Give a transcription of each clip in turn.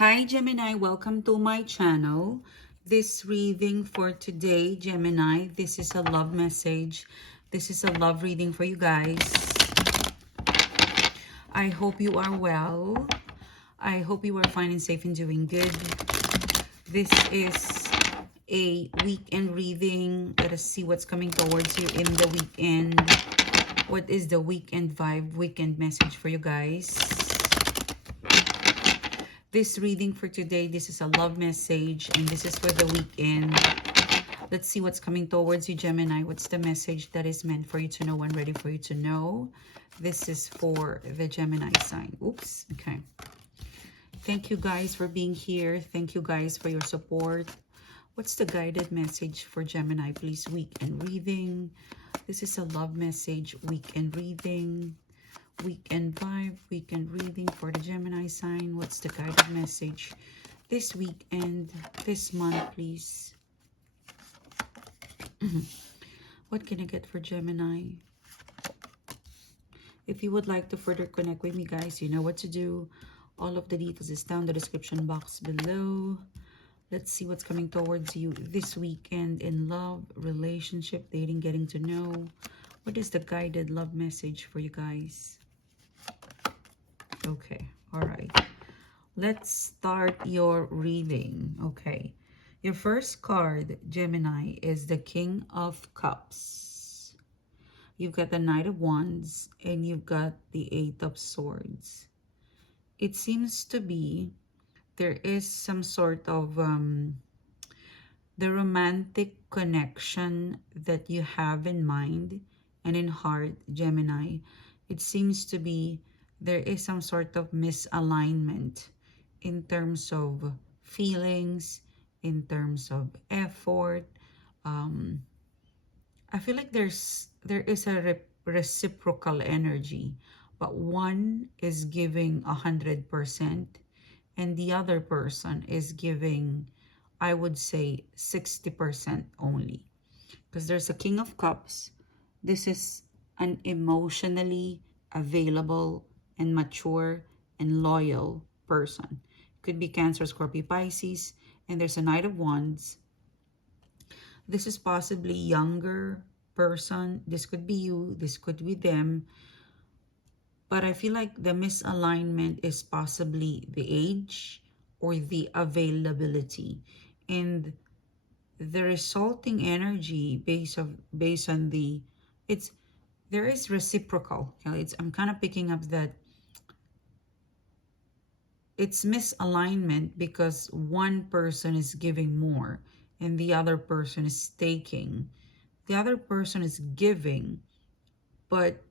Hi Gemini, welcome to my channel. This reading for today, Gemini, this is a love message. This is a love reading for you guys. I hope you are well. I hope you are fine and safe and doing good. This is a weekend reading. Let us see what's coming towards you in the weekend. What is the weekend vibe, weekend message for you guys? This reading for today, this is a love message, and this is for the weekend. Let's see what's coming towards you, Gemini. What's the message that is meant for you to know and ready for you to know? This is for the Gemini sign. Oops, okay. Thank you guys for being here. Thank you guys for your support. What's the guided message for Gemini, please? Weekend reading. This is a love message, weekend reading. Weekend vibe, weekend reading for the Gemini sign. What's the guided message this weekend, this month, please? What can I get for Gemini? If you would like to further connect with me, guys, you know what to do. All of the details is down the description box below. Let's see what's coming towards you this weekend in love, relationship, dating, getting to know. What is the guided love message for you guys? Okay, all right. Let's start your reading. Okay, your first card, Gemini, is the King of Cups. You've got the Knight of Wands and you've got the Eight of Swords. It seems to be there is some sort of the romantic connection that you have in mind and in heart, Gemini. It seems to be there is some sort of misalignment in terms of feelings, in terms of effort. I feel like there is a reciprocal energy, but one is giving 100% and the other person is giving, I would say, 60% only. Because there's a King of Cups. This is an emotionally available and mature and loyal person. Could be Cancer, Scorpio, Pisces. And there's a Knight of Wands. This is possibly younger person. This could be you. This could be them. But I feel like the misalignment is possibly the age or the availability. And the resulting energy based on the, there is reciprocal. I'm kind of picking up that it's misalignment because one person is giving more and the other person is taking. The other person is giving, but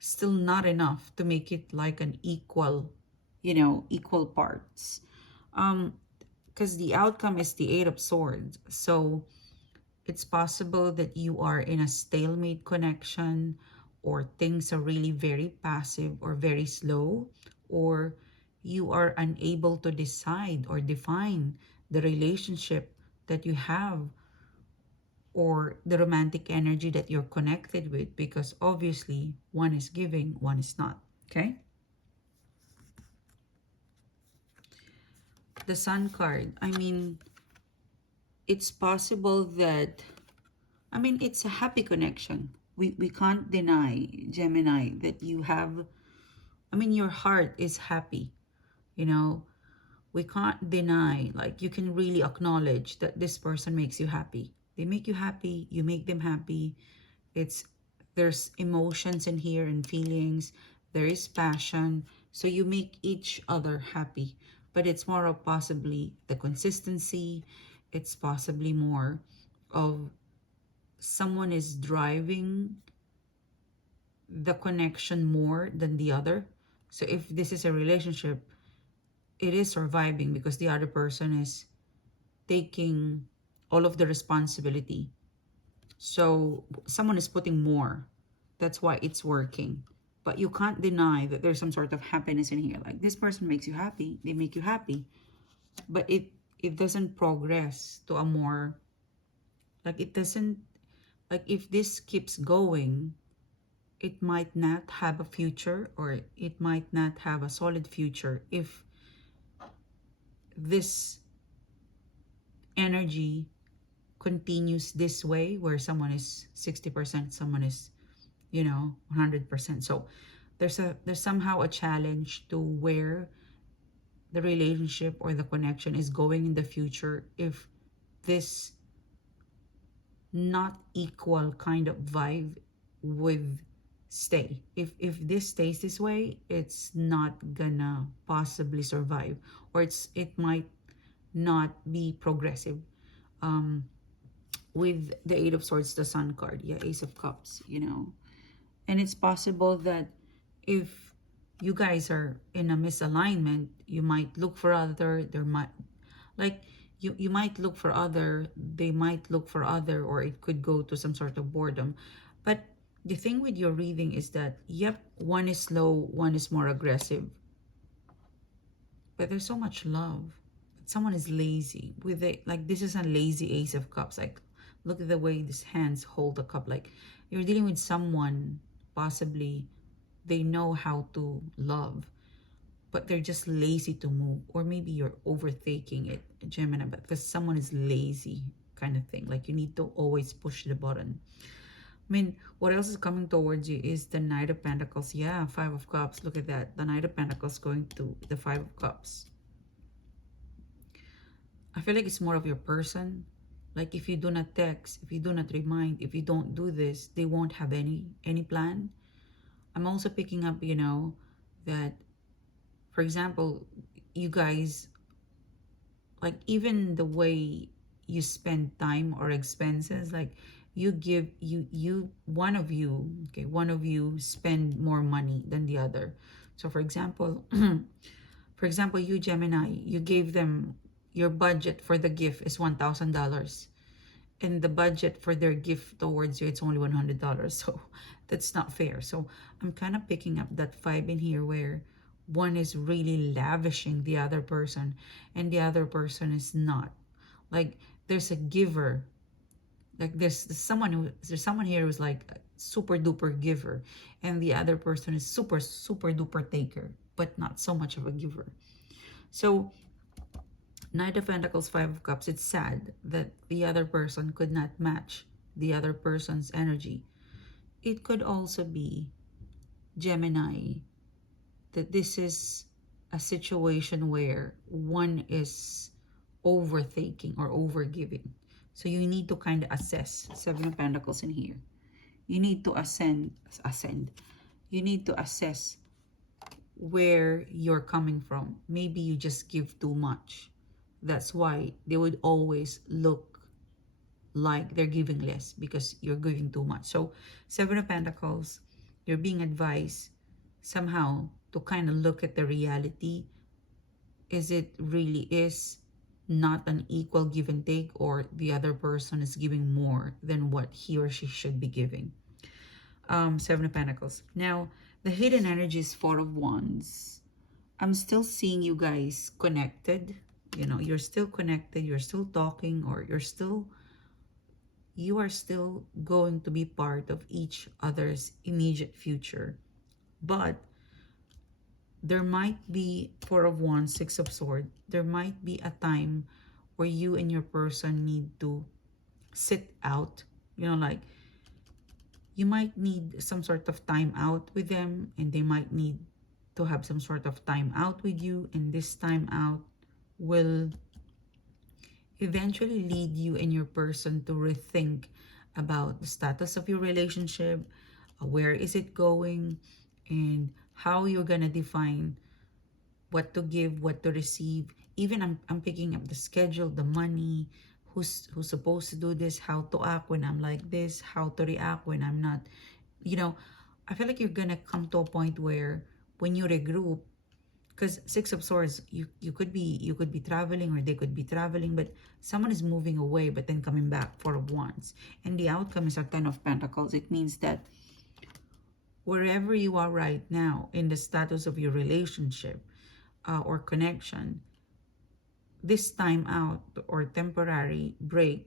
still not enough to make it like an equal, equal parts. Because the outcome is the Eight of Swords. So it's possible that you are in a stalemate connection, or things are really very passive or very slow, or you are unable to decide or define the relationship that you have or the romantic energy that you're connected with, because obviously one is giving, one is not. Okay? The Sun card. I mean, it's possible that, it's a happy connection. We can't deny, Gemini, that you have, your heart is happy. We can't deny, like, you can really acknowledge that this person makes you happy. They make you happy, you make them happy. There's emotions in here and feelings. There is passion. So you make each other happy. But it's more of possibly the consistency. It's possibly more of someone is driving the connection more than the other. So if this is a relationship, it is surviving because the other person is taking all of the responsibility. So someone is putting more. That's why it's working. But you can't deny that there's some sort of happiness in here. Like, this person makes you happy. They make you happy. But it doesn't progress to a more, like, it doesn't, like, if this keeps going, it might not have a future, or it might not have a solid future if this energy continues this way, where someone is 60%, someone is, 100%. So there's somehow a challenge to where the relationship or the connection is going in the future if this not equal kind of vibe with stay. If this stays this way, it's not gonna possibly survive, or it might not be progressive. With the Eight of Swords, the Sun card, yeah, Ace of Cups, and it's possible that if you guys are in a misalignment, you might look for other, there might, like, you might look for other, they might look for other, or it could go to some sort of boredom. But the thing with your reading is that, yep, one is slow, one is more aggressive, but there's so much love. Someone is lazy with it. Like, this is a lazy Ace of Cups. Like, look at the way these hands hold the cup. Like, you're dealing with someone, possibly they know how to love, but they're just lazy to move. Or maybe you're overthinking it, Gemini, but because someone is lazy kind of thing. Like, you need to always push the button. I mean, what else is coming towards you is the Knight of Pentacles. Yeah, Five of Cups. Look at that. The Knight of Pentacles going to the Five of Cups. I feel like it's more of your person. Like, if you do not text, if you do not remind, if you don't do this, they won't have any plan. I'm also picking up, that, for example, you guys, like, even the way you spend time or expenses, like, you give, one of you spend more money than the other. So for example, you Gemini, you gave them, your budget for the gift is $1,000, and the budget for their gift towards you, it's only $100. So that's not fair. So I'm kind of picking up that vibe in here, where one is really lavishing the other person and the other person is not. Like, there's a giver, like there's someone here who's like a super duper giver, and the other person is super duper taker, but not so much of a giver. So Knight of Pentacles, Five of Cups, it's sad that the other person could not match the other person's energy. It could also be, Gemini, that this is a situation where one is overthinking or overgiving. So you need to kind of assess. Seven of Pentacles in here. You need to ascend. You need to assess where you're coming from. Maybe you just give too much. That's why they would always look like they're giving less, because you're giving too much. So Seven of Pentacles, you're being advised somehow to kind of look at the reality. Is it really is not an equal give and take, or the other person is giving more than what he or she should be giving? Seven of Pentacles. Now, the hidden energy is Four of Wands. I'm still seeing you guys connected. You're still connected, you're still talking, or you are still going to be part of each other's immediate future. But there might be Four of Wands, Six of Swords. There might be a time where you and your person need to sit out. Like, you might need some sort of time out with them, and they might need to have some sort of time out with you. And this time out will eventually lead you and your person to rethink about the status of your relationship, where is it going, and how you're gonna define what to give, what to receive. Even I'm picking up the schedule, the money, who's supposed to do this, how to act when I'm like this, how to react when I'm not. I feel like you're gonna come to a point where when you regroup, because Six of Swords, you could be traveling, or they could be traveling, but someone is moving away but then coming back. Four of Wands, and the outcome is a Ten of Pentacles. It means that wherever you are right now in the status of your relationship or connection, this time out or temporary break,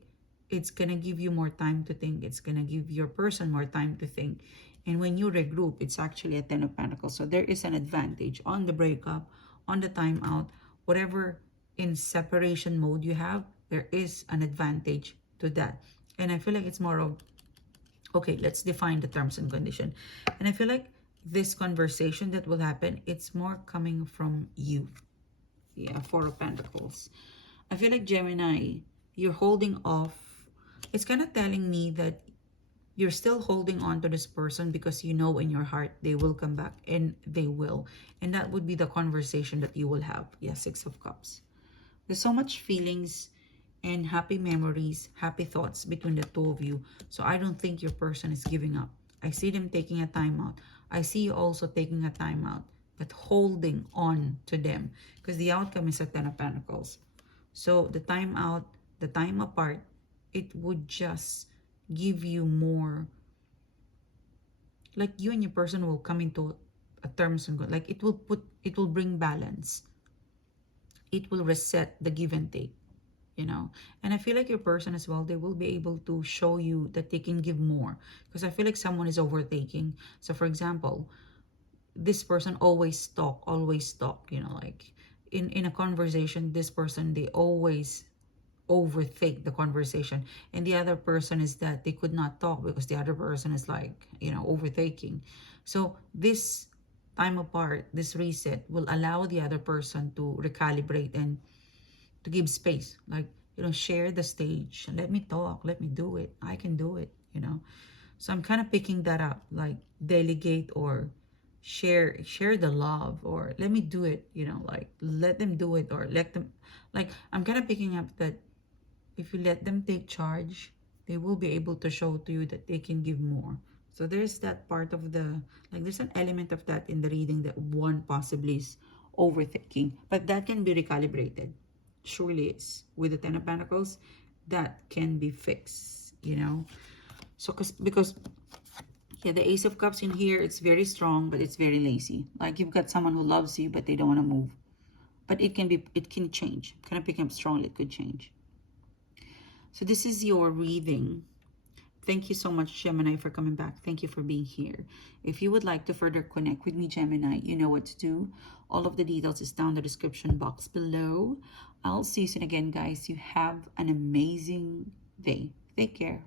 it's gonna give you more time to think. It's gonna give your person more time to think. And when you regroup, it's actually a Ten of Pentacles. So there is an advantage on the breakup, on the time out, whatever in separation mode you have, there is an advantage to that. And I feel like it's more of, okay, let's define the terms and condition. And I feel like this conversation that will happen, it's more coming from you. Yeah, Four of Pentacles. I feel like Gemini, you're holding off. It's kind of telling me that you're still holding on to this person because you know in your heart they will come back, and they will. And that would be the conversation that you will have. Yeah, Six of Cups. There's so much feelings and happy memories, happy thoughts between the two of you. So I don't think your person is giving up. I see them taking a time out. I see you also taking a time out, but holding on to them, because the outcome is a Ten of Pentacles. So the time out, the time apart, it would just give you more, like you and your person will come into a terms and like it will bring balance. It will reset the give and take, you know. And I feel like your person as well, they will be able to show you that they can give more, because I feel like someone is overtaking. So for example, this person always talk, you know, like in a conversation, this person, they always overtake the conversation, and the other person is that they could not talk because the other person is like, you know, overtaking. So this time apart, this reset will allow the other person to recalibrate and to give space, like, you know, share the stage, let me talk, let me do it, I can do it, you know. So I'm kind of picking that up, like delegate or share the love, or let me do it, you know, like let them do it, or let them, like I'm kind of picking up that if you let them take charge, they will be able to show to you that they can give more. So there's that part of the, like there's an element of that in the reading, that one possibly is overthinking, but that can be recalibrated. Surely is. With the Ten of Pentacles, that can be fixed, you know. So because yeah, the Ace of Cups in here, it's very strong, but it's very lazy. Like you've got someone who loves you, but they don't want to move. But it can change. Kind of picking up strongly, it could change. So this is your reading. Thank you so much, Gemini, for coming back. Thank you for being here. If you would like to further connect with me, Gemini, you know what to do. All of the details is down the description box below. I'll see you soon again, guys. You have an amazing day. Take care.